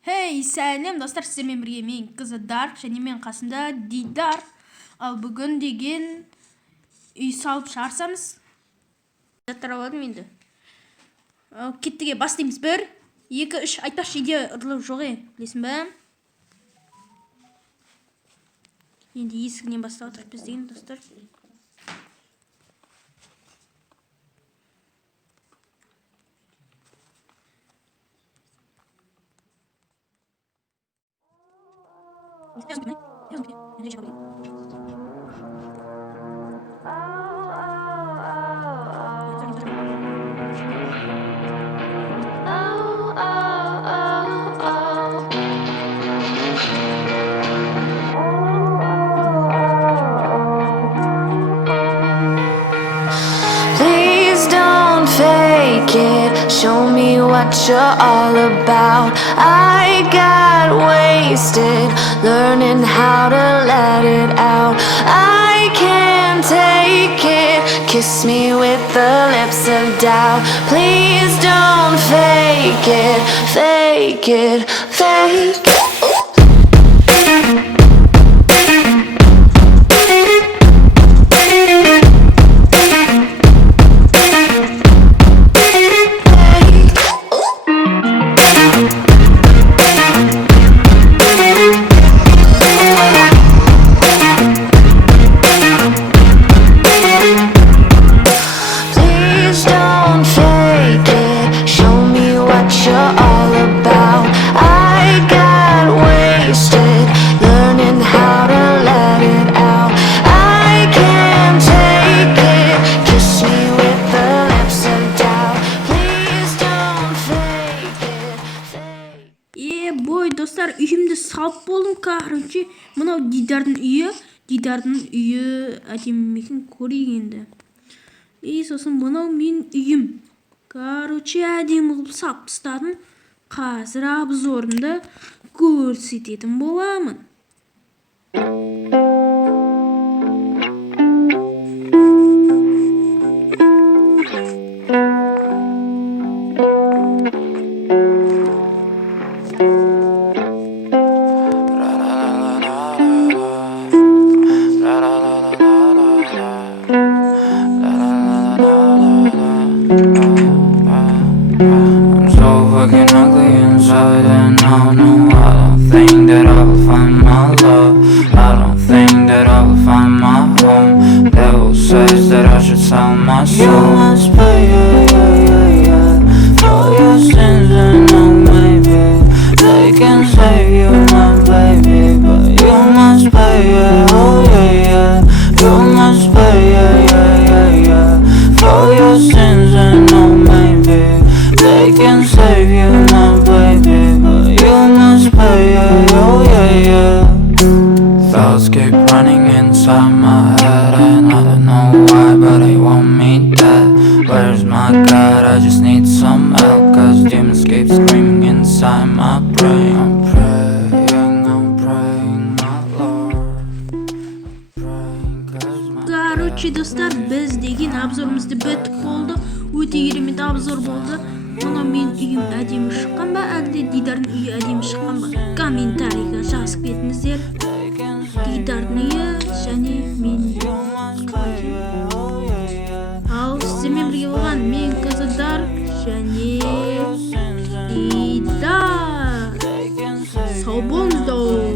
Hey, сәлем достар, сіздермен бірге мен Қызыдар және мен қасымда Дидар. Ал бүгін деген үй салып шығарсамыз. Заттар аладым енді. Кеттіге бастаймыз. 1, 2, 3 айтпақшы, үйде ұрлық жоқ білесің бе? Енді есігінен бастап отырмыз деген достар. Please don't fake it, show me what you're all about. I got wasted, learning how to let it out. I can't take it, kiss me with the lips of doubt. Please don't fake it, fake it, fake it. Please don't fake it, show me what you're all about. I got wasted, learning how to let it out. I can't take it, kiss me with the lips of doubt. Please don't fake it, fake it. Бой достар, үйімді салып болдым. Короче, мынау Дидардың үйі. Дидардың үйі әдемі екен, көрейік енді. Сосын мынау мен үйім. Короче, әдемі қылып салып тастадым. Қазір обзорымды көрсететін боламын. I'm so fucking ugly inside, and I don't know. I don't think that I will find my love. I don't think that I will find my home. Devil says that I should sell my soul. You must pay, for your sins, and no, maybe they can save you, my baby, but you must pay, oh yeah. You must pay, for your sins, and no, maybe they can save you, my baby, but you must pay, oh yeah. Thoughts keep running inside my head, and I don't know why, but they want me dead. Where's my God? I just need some help, cause demons keep screaming inside my brain. I'm praying, my Lord. Praying, cause my Короче, достар, біз деген обзорымызды бітіп болды. Өте керемет обзор болды. Мына мен үйім әдемі шыққан ба, әлде Дидардың үйі әдемі шыққан ба? Комментарийға жазып кетіңіздер. Дидардың үйі және мен. Ал сіздермен бірге болған мен Қызыдар және Дидар. Сау болыңыздар.